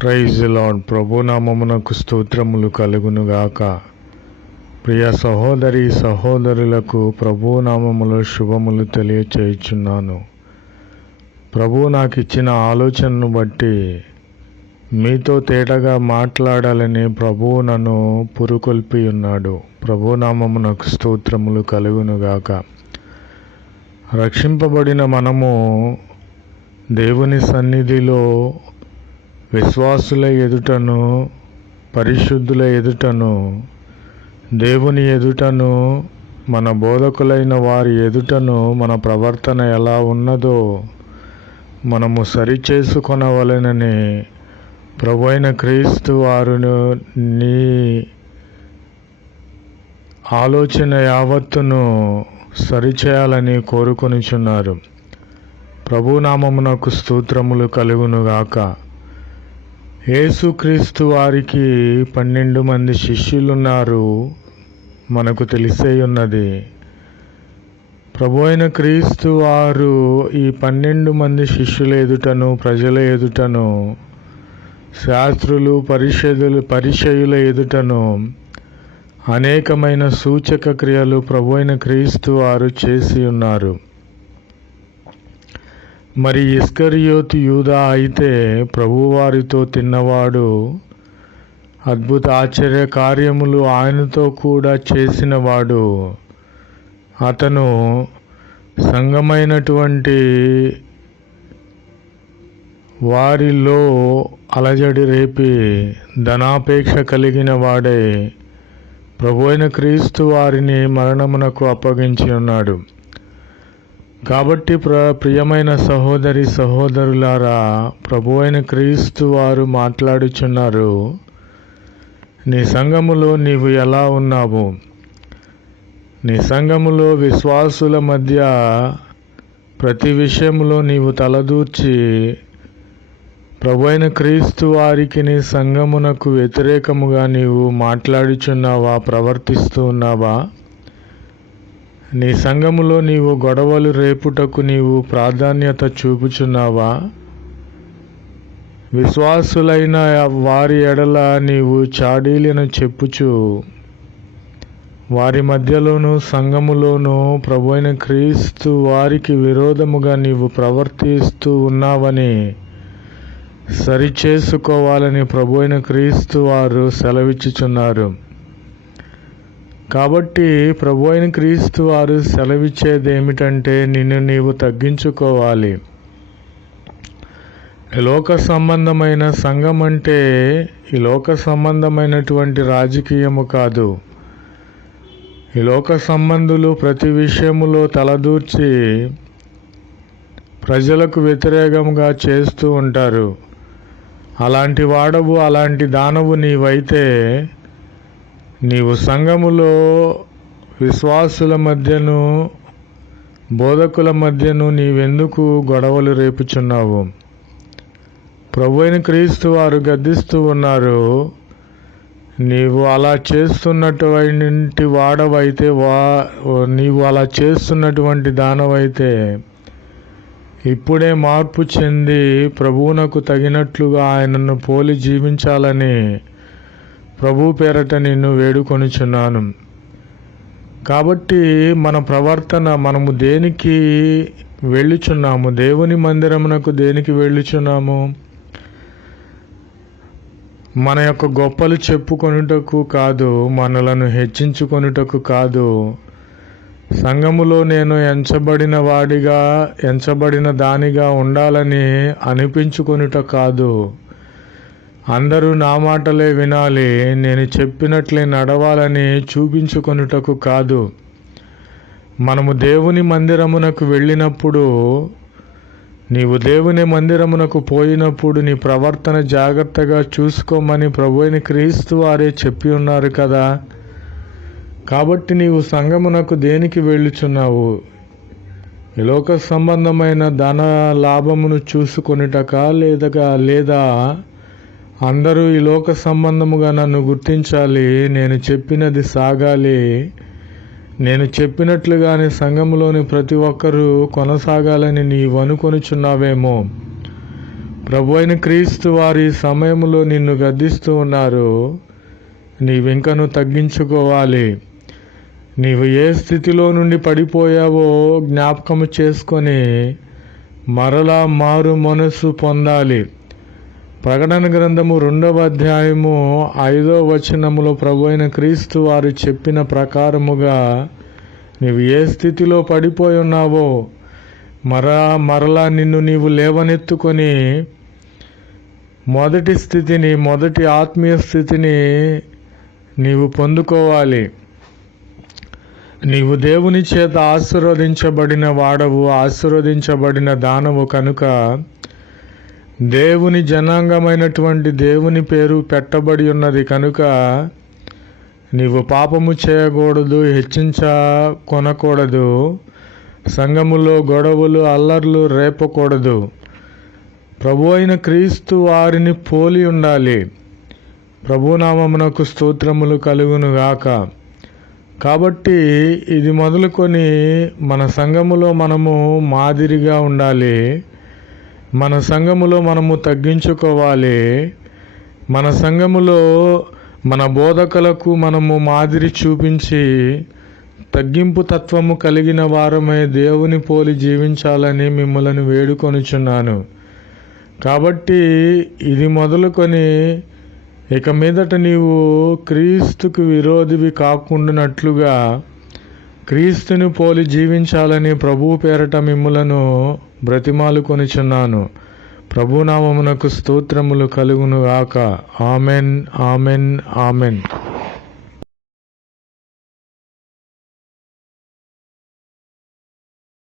Praise lord. ప్రభునామమునకు స్తోత్రములు కలుగునుగాక. ప్రియ సహోదరి సహోదరులకు ప్రభునామములో శుభములు తెలియచేయుచున్నాను. ప్రభు నాకు ఇచ్చిన ఆలోచనను బట్టి మీతో తేటగా మాట్లాడాలని ప్రభువు నన్ను పురుకొల్పి ఉన్నాడు. ప్రభునామమునకు స్తోత్రములు కలుగునుగాక. రక్షింపబడిన మనము దేవుని సన్నిధిలో విశ్వాసుల ఎదుటను, పరిశుద్ధుల ఎదుటను, దేవుని ఎదుటను, మన బోధకులైన వారి ఎదుటను మన ప్రవర్తన ఎలా ఉన్నదో మనము సరిచేసుకొనవలెనని ప్రభువైన క్రీస్తు వారును నీ ఆలోచన యావత్తును సరిచేయాలని కోరుకొనిచున్నారు. ప్రభునామమునకు స్తోత్రములు కలుగునుగాక. యేసుక్రీస్తు వారికి 12 మంది శిష్యులున్నారు, మనకు తెలిసే ఉన్నది. ప్రభు అయిన క్రీస్తు వారు ఈ 12 మంది శిష్యుల ఎదుటను, ప్రజల ఎదుటను, శాస్త్రులు పరిచయుల ఎదుటను అనేకమైన సూచక క్రియలు ప్రభు అయిన క్రీస్తు వారు చేసి ఉన్నారు. మరి ఇస్కరియోతు యూదా అయితే ప్రభువారితో తిన్నవాడు, అద్భుత ఆశ్చర్య కార్యములు ఆయనతో కూడా చేసినవాడు. అతను సంఘమైనటువంటి వారిలో అలజడి రేపి ధనాపేక్ష కలిగిన వాడే ప్రభు అయిన క్రీస్తు వారిని మరణమునకు అప్పగించి ఉన్నాడు. కాబట్టి ప్రియమైన సహోదరి సహోదరులారా, ప్రభు అయిన క్రీస్తు వారు మాట్లాడుచున్నారు. నీ సంఘములో నీవు ఎలా ఉన్నావు? నీ సంఘములో విశ్వాసుల మధ్య ప్రతి విషయంలో నీవు తలదూర్చి ప్రభు అయిన క్రీస్తు వారికి నీ సంఘమునకు వ్యతిరేకముగా నీవు మాట్లాడుచున్నావా, ప్రవర్తిస్తూ ఉన్నావా? నీ సంఘములో నీవు గొడవలు రేపుటకు నీవు ప్రాధాన్యత చూపుచున్నావా? విశ్వాసులైన వారి ఎడల నీవు చాడీలను చెప్పుచు వారి మధ్యలోనూ సంఘములోనూ ప్రభు అయిన క్రీస్తు వారికి విరోధముగా నీవు ప్రవర్తిస్తూ ఉన్నావని సరిచేసుకోవాలని ప్రభు అయిన క్రీస్తు వారు సెలవిచ్చుచున్నారు. కాబట్టి ప్రభు అయిన క్రీస్తు వారు సెలవిచ్చేది ఏమిటంటే, నిన్ను నీవు తగ్గించుకోవాలి. ఈ లోక సంబంధమైన సంఘం అంటే ఈ లోక సంబంధమైనటువంటి రాజకీయము కాదు. ఈ లోక సంబంధులు ప్రతి విషయములో తలదూర్చి ప్రజలకు వ్యతిరేకంగా చేస్తూ ఉంటారు. అలాంటి వాడవు, అలాంటి దానవు నీవైతే నీవు సంఘములో విశ్వాసుల మధ్యను, బోధకుల మధ్యను నీవెందుకు గొడవలు రేపుచున్నావు? ప్రభు అయిన క్రీస్తు వారు గద్దిస్తూ ఉన్నారు. నీవు అలా చేస్తున్నటువంటి వాడవైతే, నీవు అలా చేస్తున్నటువంటి దానవైతే ఇప్పుడే మార్పు చెంది ప్రభువునకు తగినట్లుగా ఆయనను పోలి జీవించాలని ప్రభు పేరట నిన్ను వేడుకొనుచున్నాను. కాబట్టి మన ప్రవర్తన, మనము దేనికి వెళ్ళుచున్నాము? దేవుని మందిరమునకు దేనికి వెళ్ళుచున్నాము? మన యొక్క గొప్పలు చెప్పుకొనుటకు కాదు, మనలను హెచ్చించుకొనుటకు కాదు. సంఘములో నేను ఎంచబడిన వాడిగా, ఎంచబడిన దానిగా ఉండాలని అనిపించుకొనుట కాదు. అందరూ నా మాటలే వినాలి, నేను చెప్పినట్లే నడవాలని చూపించుకొనుటకు కాదు. మనము దేవుని మందిరమునకు వెళ్ళినప్పుడు, నీవు దేవుని మందిరమునకు పోయినప్పుడు నీ ప్రవర్తన జాగ్రత్తగా చూసుకోమని ప్రభు అయిన క్రీస్తు వారే చెప్పి ఉన్నారు కదా. కాబట్టి నీవు సంఘమునకు దేనికి వెళ్ళుచున్నావు? ఈ లోక సంబంధమైన ధన లాభమును చూసుకొనుటక, లేదా అందరూ ఈ లోక సంబంధముగా నన్ను గుర్తించాలి, నేను చెప్పినది సాగాలి, నేను చెప్పినట్లుగానే సంఘములోని ప్రతి ఒక్కరూ కొనసాగాలని నీవు అనుకొనుచున్నావేమో. ప్రభు అయిన క్రీస్తు వారి సమయంలో నిన్ను గద్దిస్తూ ఉన్నారు. నీవింకను తగ్గించుకోవాలి. నీవు ఏ స్థితిలో నుండి పడిపోయావో జ్ఞాపకము చేసుకొని మరలా మారు మనసు పొందాలి. ప్రకటన గ్రంథము 2వ అధ్యాయము 5వ వచనములో ప్రభు అయిన క్రీస్తు వారు చెప్పిన ప్రకారముగా నీవు ఏ స్థితిలో పడిపోయి ఉన్నావో మరలా నిన్ను నీవు లేవనెత్తుకొని మొదటి ఆత్మీయ స్థితిని నీవు పొందుకోవాలి. నీవు దేవుని చేత ఆశీర్వదించబడిన వాడవు, ఆశీర్వదించబడిన దానవు కనుక దేవుని జనాంగమైనటువంటి దేవుని పేరు పెట్టబడి ఉన్నది కనుక నీవు పాపము చేయకూడదు, కొనకూడదు, సంఘములో గొడవలు అల్లర్లు రేపకూడదు. ప్రభు అయిన క్రీస్తు వారిని పోలి ఉండాలి. ప్రభునామమునకు స్తోత్రములు కలుగునుగాక. కాబట్టి ఇది మొదలుకొని మన సంఘములో మనము మాదిరిగా ఉండాలి. మన సంఘములో మనము తగ్గించుకోవాలి. మన సంఘములో మన బోధకులకు మనము మాదిరి చూపించి తగ్గింపు తత్వము కలిగిన వారమై దేవుని పోలి జీవించాలని మిమ్మల్ని వేడుకొనుచున్నాను. కాబట్టి ఇది మొదలుకొని ఇక మీదట నీవు క్రీస్తుకు విరోధివి కాకుండానట్లుగా క్రీస్తుని పోలి జీవించాలని ప్రభువు పేరట మిమ్ములను బ్రతిమాలుకొనుచున్నాను. ప్రభునామమునకు స్తోత్రములు కలుగును గాక. Amen, amen, amen.